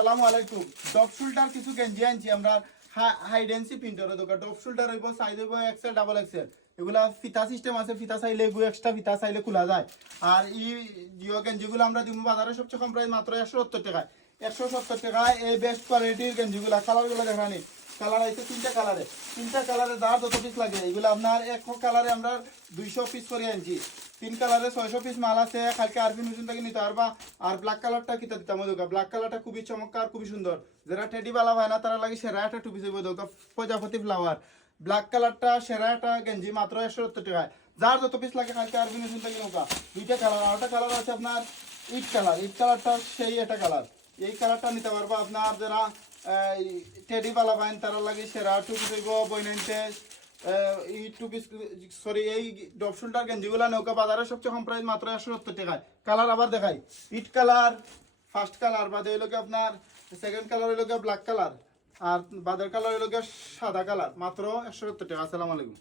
আসসালামু আলাইকুম। Depth shoulder কিছু গেঞ্জি আনছি আমরা হাইডেন্সি প্রিন্টারের দোকান। ডপ শোল্ডার হইব সাইজ হইব এক্সেল ডাবল এক্সেল। এগুলা ফিতা সিস্টেম আছে, ফিতা চাইলে এগুলো এক্সট্রা ফিতা চাইলে খোলা যায়। আর জিও গেঞ্জিগুলো আমরা দিব বাজারে সবচেয়ে কম প্রাইস মাত্র 170 টাকায়। 170 টাকায় এই বেস্ট কোয়ালিটির গেঞ্জিগুলা। কালারগুলো দেখানি, কালার আছে তিনটা কালারে যার যত পিস লাগে এগুলো আপনার এক কালারে আমরা 200 পিস করে আনছি। 3 কালারে 600 পিস মাল আছে। কালকে আরবি নতুন থেকে নিতে পারবা। আর ব্ল্যাক কালারটা কিতা দিতাম দোকা, ব্ল্যাক কালারটা খুবই চমৎকার, খুবই সুন্দর। যারা টেডি বালা হয় না তারা লাগে সেরা একটা টুপি দেবো দোকা, প্রজাপতি ফ্লাওয়ার। ব্ল্যাক কালারটা সেরা একটা গেঞ্জি মাত্র 170 টাকায়। যার যত পিস লাগে কালকে আরবি নতুন থেকে নৌকা। দুইটা কালার, আর একটা কালার আছে আপনার ইট কালার। ইট কালারটা সেই একটা কালার। এই কালারটা নিতে পারবো আপনার যারা টেডি বালা পাইন তারা লাগে সেরা টুপি দেব বইনাইতে। এই টুপি সরি এই ডপ শোল্ডার গেঞ্জিগুলা নৌকা বাজারে সবচেয়ে কম প্রাইস মাত্র 170 টাকায়। কালার আবার দেখাই, ইট কালার ফার্স্ট কালার, বাদে হইল আপনার সেকেন্ড কালার হইল ব্ল্যাক কালার, আর বাদের কালার হইল সাদা কালার, মাত্র 170 টাকা। আসসালামু আলাইকুম।